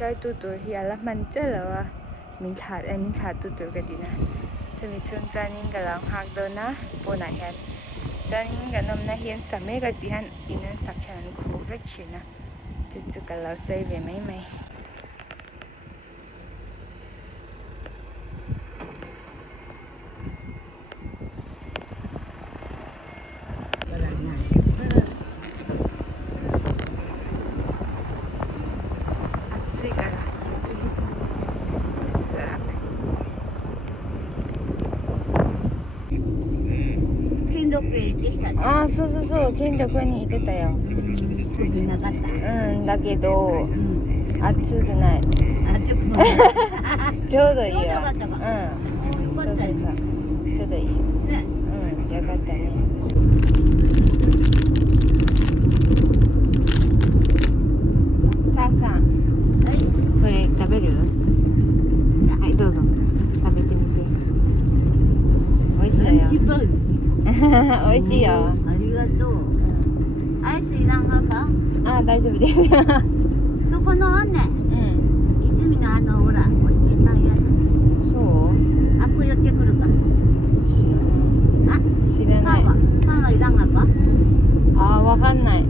shai tu tur hi ala man chalawa min thlat tu tur ka dina thumi chung chanin ka lang hak do na pona hian chanin ka nom na hian same ka ti han inan sakhan khu vek china chu ka lo sei ve maiああ、そうそうそう、兼六に行ってたよ。なかった。だけど、暑くない。暑くない。ちょうどいいよ。よかったか。よかったよ。ちょうどいい。ね。よかったね。さあさあ、はい、これ食べる？はい、どうぞ。食べてみて。美味しいだよ。美味しいよ。ありがとう。アイスいらんがか？あ、大丈夫です。そこのね、泉のほら、おじいさんやつ。そう？あっこ寄ってくるか。知らない。パンはいらんがか？あ、わかんない。あ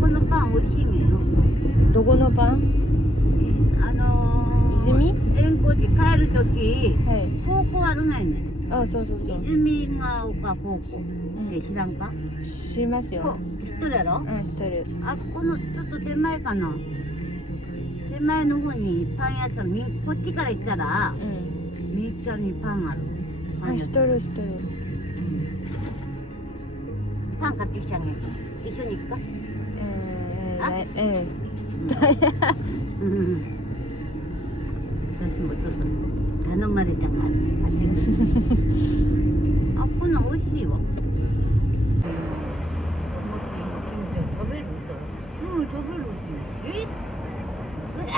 このパン美味しいねよ。どこのパン？泉？遠行寺帰るとき、高校あるがいね。あ、そう。泉が丘高校って知らんか？知りますよ。知っとるやろ？知っとる。あ、このちょっと手前かな。手前の方にパン屋さん、こっちから行ったら、右側にパンある。知っとる。パン買ってきちゃうね。一緒に行くか？私もちょっと頼まれたから買ってくる。あ、こんなん美味しいわ。食べる？食べるって言う。そうや。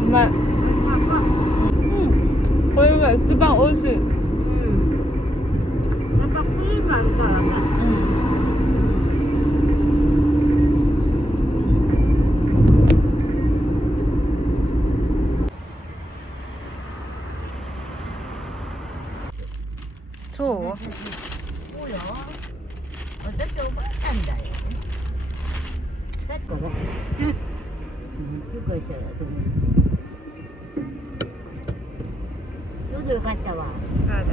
うまい。これが一番美味しい。やっぱクリームあるからね。そう？そうよ。私おばあちゃんだよ。だから。中華車やそれ。ちょうどよかったわ。そうだね。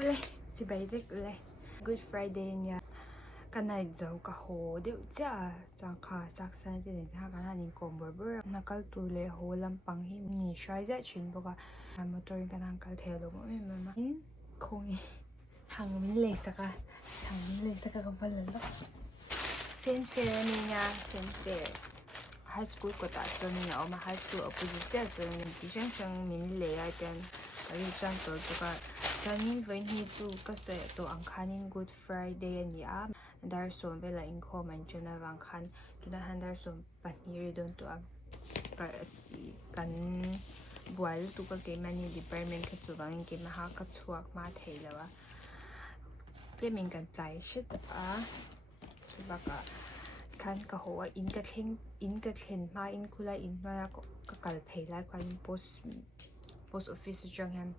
Ule, si Baidek ule. Good Friday niya. Kanazawa ka ho. Di siya ka saksan din ha kana ni komber nakal tule ho lam pang him ni shai za chin boka motor ka nang kal thelo mo mama in khongi hang min le saka ka balalo. Fen fair ni nga fen fair. High school ko ta so ni o ma high school opposite so ni tuition sang min le ai ten ari chan to ka Janin với hi tu có sẽ tổ ăn khanin Good Friday anh ya. Dar som về là in comment cho na vang khan. Tu na han dar som pat ni don tu ang kan bual tu ka ke mani department ka tu vang ke ma ha ka chuak ma thei lawa. Ke min kan tlai shit a. Tu ba ka khan ka ho in ka thleng ma in khula in ma ka kal phei lai khan post office jang han.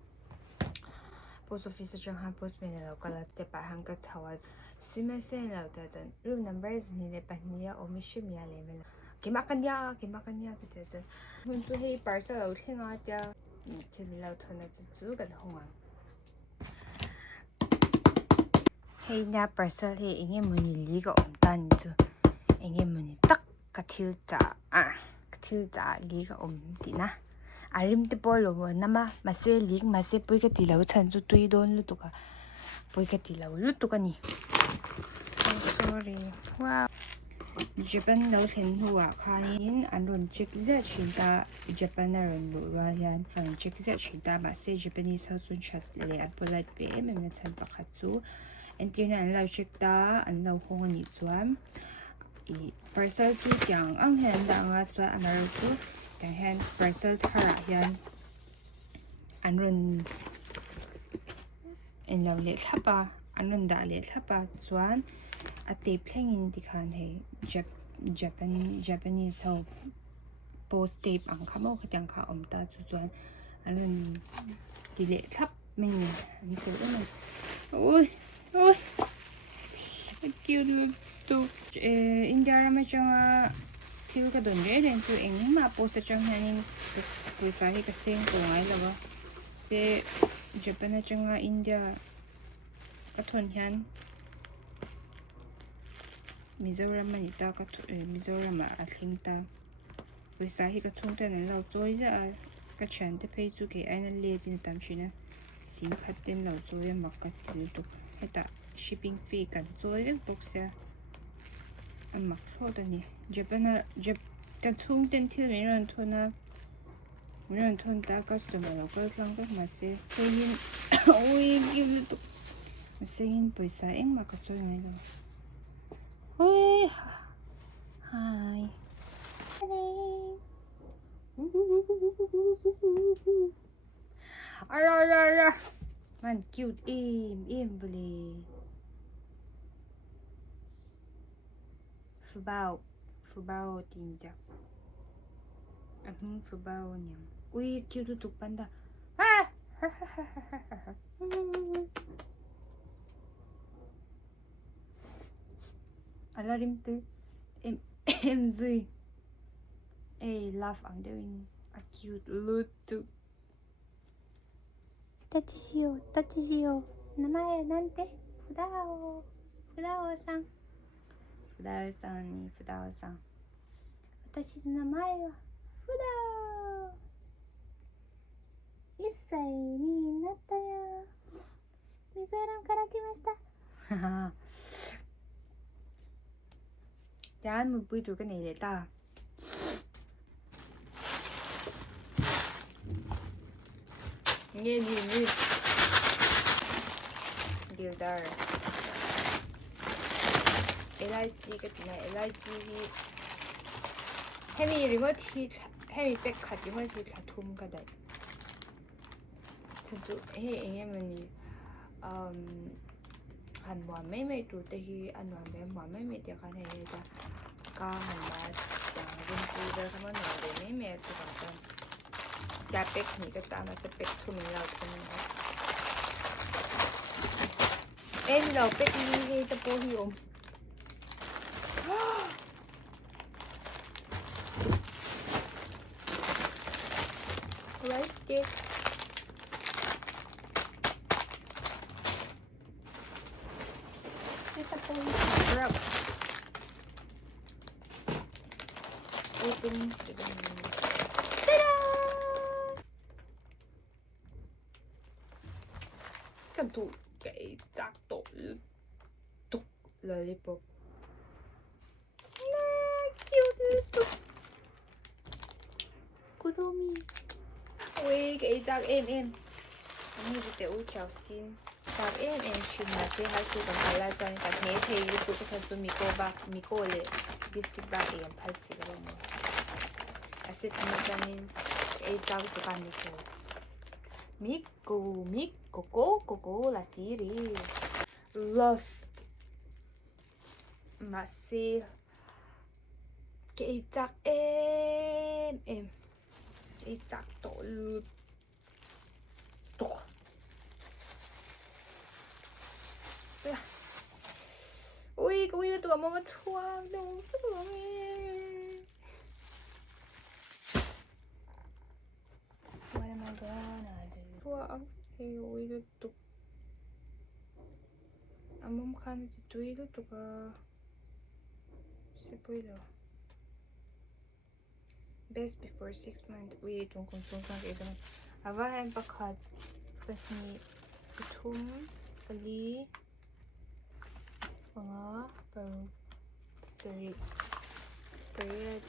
Post office jang han post man lo kala te pa han ka thawa sima se lo ta jan room numbers ni le pa ni ya omission ya le mel ke makan ya ke ta jan hun tu he parcel lo thenga ta te lo thona chu kan honga he nya parcel he inge muni li ga om tan chu inge muni tak ka thil ta li ga om ti na arim te polo nama mase ling mase pui ka ti lo chan chu tui don lu tu ka pui ka ti lo lu tu ka ni so sorry wow Japan lo thlen huwa khanin anron check za chinta Japan ron lu wa yan ron check za chinta ma se Japanese house un chat le an polite pe me me chan pakhat chu antina an lo check ta an lo hong ani chuan I parcel tu chang ang hen da nga chuan amaro chu tang hen parcel thara hian anron en lo le thapa anron da le thapa chuan a te thleng in dikhan he Japanese ho post tape ang khamo khatang kha omta chu chuan anron ti le thap min ni ko na oi cute look to India ma changa thil ka don re den tu eng ma post chang hanin puisa hi ka seng ko ngai lawa te Japan changa India ka thon hian Mizoram mani ta ka Mizoram a thling ta puisa hi ka thung ta nan lo choi za ka chan te phei chu ke aina le tin tam china sim khat ten lo choi mak ka til tu heta shipping fee kan choi reng boxya amak thot ani Japan ka thung ten thil mi ron thon ta customer lo kal tlang ka ma se sein oi give tu sein paisa eng ma ka choi ngai lo oi hi ara man cute em bole Fubao tinja anh Fubao nhỉ ui cute tu panda alarim tu em zui laugh ang doing a cute loot tu tachiyo namae nante Fudao-san ni Fudao-san 私の名前はフダ1歳になったよミゾラムから来ましたDad mo bui tu ka nile ta Nghe Điều dar LIG ka tina LIG hi Hemi ringo thi Hemi pek khat ringo thi thathum ka dai Thanchu he enge mani han wa me tu te hi anwa me te kan he da ka han ma jang rin pu da sama no de me tu ka tan da pek ni ka cha ma se pek thu mi lao thum en lo pek ni he ta po hi om rice cake ito po yung wrap opening ceremony tada cầm thủ cái giác tổ tục lollipop cute Kuromi ui cái giác em นี่จะเตะอุ้ยแถวซินจากเอ็มชิมมาเสียให้สูกันไปแล้วจนกันเฮ้เทียตัวก็จะมีโกบามีโกเลยบิสกิตบาเอ็มพัลสิกันเลยอาศัยทำให้นินไอ้เจ้าตัวกันนี่คือมิโกลาซีรี lost มาเสียเกี่ยจากเอ็มไอ้จากตัวอุ้ยก็วิ่งตัวมาทวงดูตัวเองWhat am I gonna do? Tuang hey itu amom kan itu tuh ke siapa itu best before 6 months we tungkung kan itu apa yang pakat pahni itum kali mga pero sorry period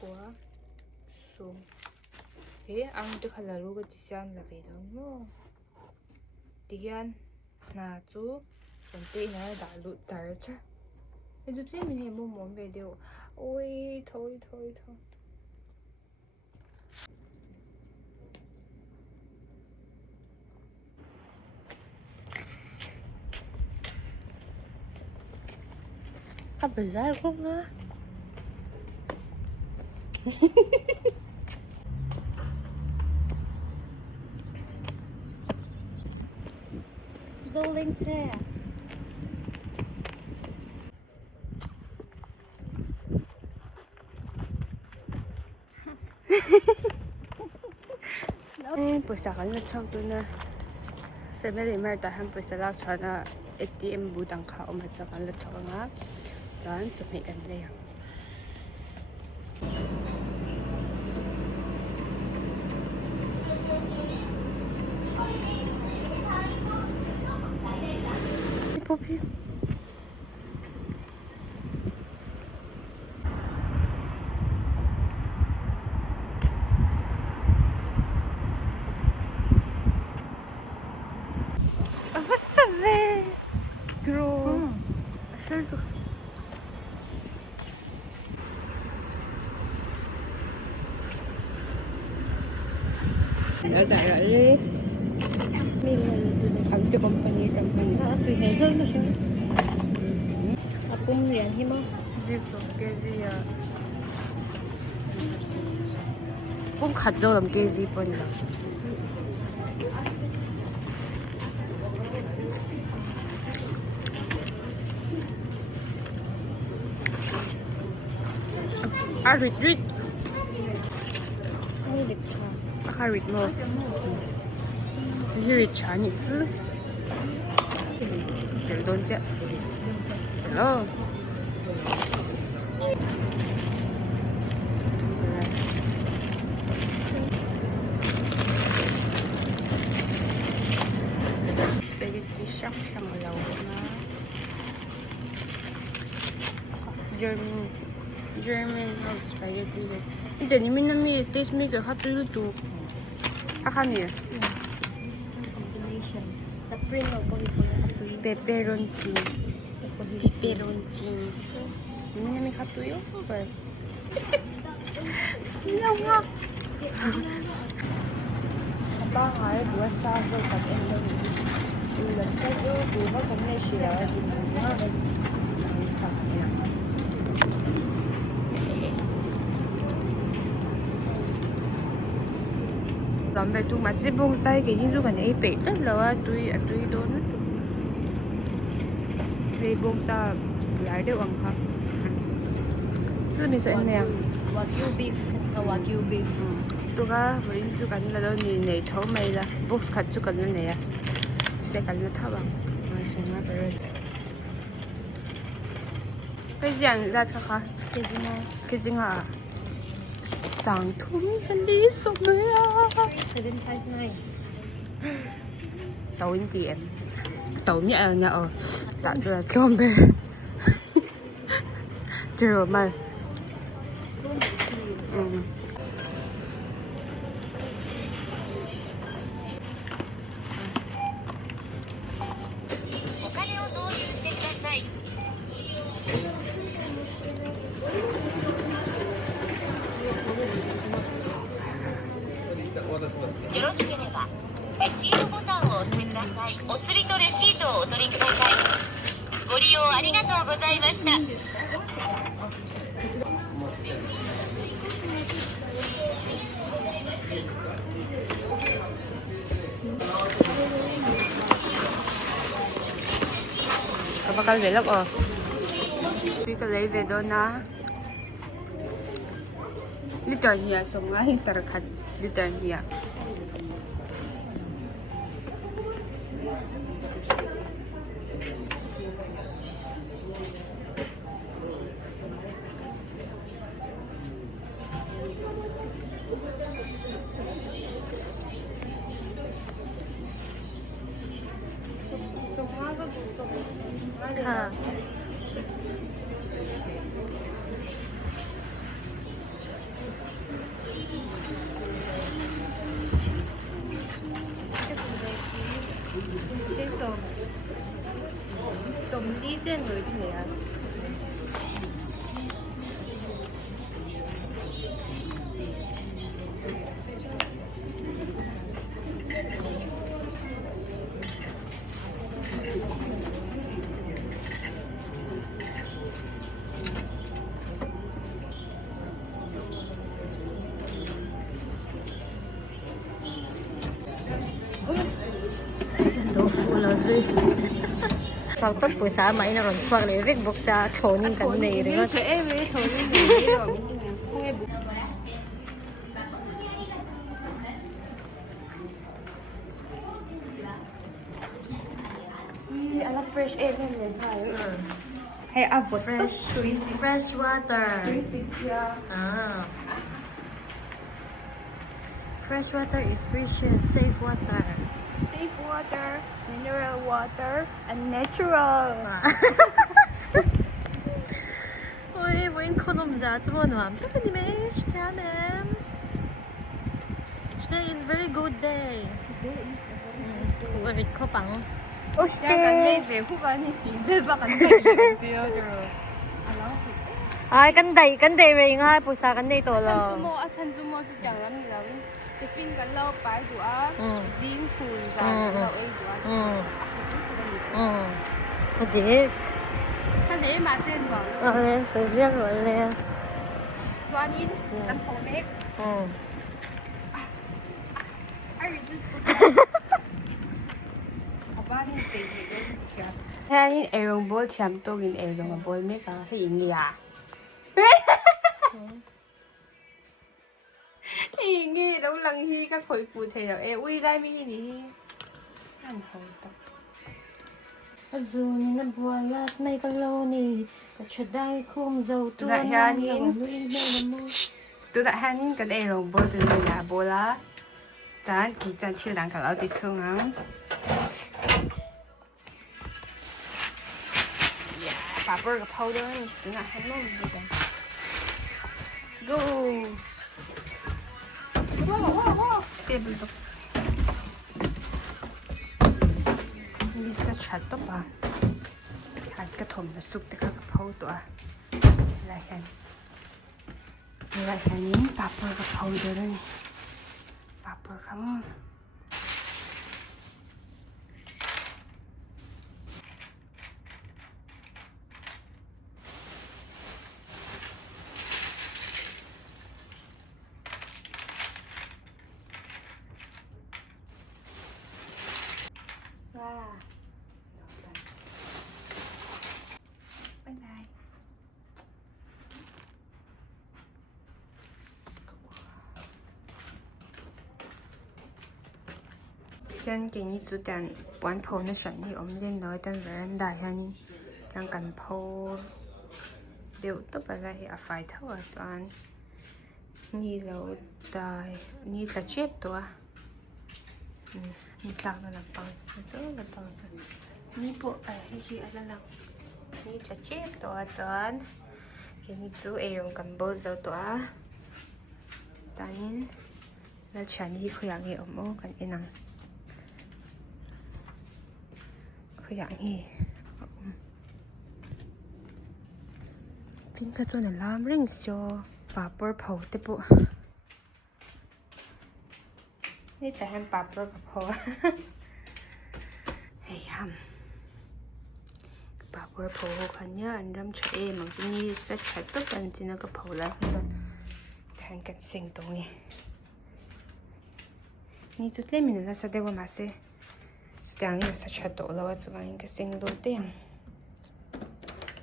kuha so ang ito kalaro ko disiyan labi daw mo diyan na to konti na dalo charger ito din minhi mo mo video oi thôi Kabazar ko nga. Zoling te. Pwesa ka na chawt na family merta han pwesa la chana ATM budang ka umatsa kan la chawa nga jan chawhmeh kan le ya Popi Đại lại đi. Mình làm cho company. Tùy hệ dân nó sẽ. Aku yang lihat hima. Gitu, keji ya. Pun khadjo lam keji pun lah. Rit. Rit mo. Rit cha ni zi. 这个东西，这喽。Spaghetti 香料呢 German of spaghetti. 근데 니미나미 taste maker 하도 또 아카미야. Pepperoncini. Ini satu yuk, apa? Lama. Apa hal dua sahur kat Endo? Ulang saja dua kami sila di mana? Misalnya. Sampai tu masih bonsai ke ini juga ni pek je lah, tui dono tu. Bongsa lại đều bằng hả? Cứ mình sợ nè. Wagyu beef. Tôi có với chú cảnh là đâu nhìn này thấu mày là box khát chú cảnh này à? Sẽ cảnh là tháo bằng. Cái gì ăn ra cho khá? Cái gì hả? Sáng thúng sân đi sụp mới à? 759. Tàu in tiền. Tàu nhẹ nhở. Đã giờ chôm bê. Chưa mà. Kapag velog oh. Hindi ka lay vedo na. Liter niya. So nga hintarkat. Liter niya. Ha. Sống đi trên người cái này à? Tofu là gì? Pag pagpusa may na ron swag lyric book sa toning kan nei ring at ala fresh air lên thôi. Hay abot fresh water. Ah. Fresh water is precious, safe water. Safe water, mineral water, and natural. Ôi, vô econom da, tu vois, non, peut-être que mais chawhmeh. Today is very good day. Ulit ko pang. Kaya ganyan eh, huganin hindi ba kanday siya Ay, kanday ring nga pusa kanday to lo. San mo si chẳng lắm thì là cái phim cái lâu bài của Jin Thun ra lâu ấy của 어디? sao để mà xem vào sử dụng rồi nè. cho nín ăn chawhmeh ai Thế nên em bố chăm tôi in em rồi mà bố mấy cái sẽ in à? Thì nghe đâu lần khi các khối phụ thể rồi em ui đây mi đi ăn không tập. Dù như năm buồn lát mây con lâu nì, có chợt đai khung dầu tua Đại hà non nín. lòng nuôi mê làm môi. Tôi đã hay nín cái em rồi bố từ nơi nhà bố lá. Chán kỳ chán chill đang cả lão tí thương lắm. Bà bơ cái powder này chính là hết luôn rồi. Let's go. Wow. Tiếp tục. Đi sẽ chặt tốt bà. Hạt cái thùng nó sụp tới các powder. Lại hành. Lại hành nín bà bơ cái powder này. Bà bơ không. Bye bye. Chân kỳ như tụi tàn quán phô nó sẵn thì ổng lên nói tên về anh đại ha nhìn đang cần phô đều tốt bà ra thì phải thấu ở toàn như lâu đời như là chép tụa như tao là bằng rất là bằng rồi như bộ ở khi ở là như là chép tụa toàn cái như chú ấy dùng cầm bô dấu tụa ta nhìn là chẳng như khuyên như ổng mô cần yên năng khuyên chính cái chỗ này làm rinh cho bà bơ phô tiếp bộนี่แต่แฮมปาเปอร์กับพอเฮ้ยฮัมปาเป vừa phổ hộ khẩn nhá anh râm cho em mà cái ni sẽ chạy tốt anh chỉ nó có phổ lại không rồi hàng cạnh sinh tông nhỉ ni chút lên mình là sẽ để vào mà sẽ đang là sẽ chạy tốt là cho anh cái sinh đầu tiên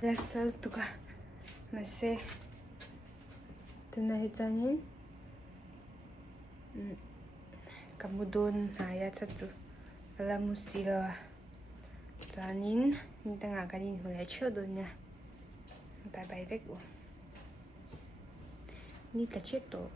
là sao tụi cả mà sẽ tụi này cho nên Kamudon naya satu ala musila janin ni tengah kali mulai cedulnya bye bye vek ni tak ceto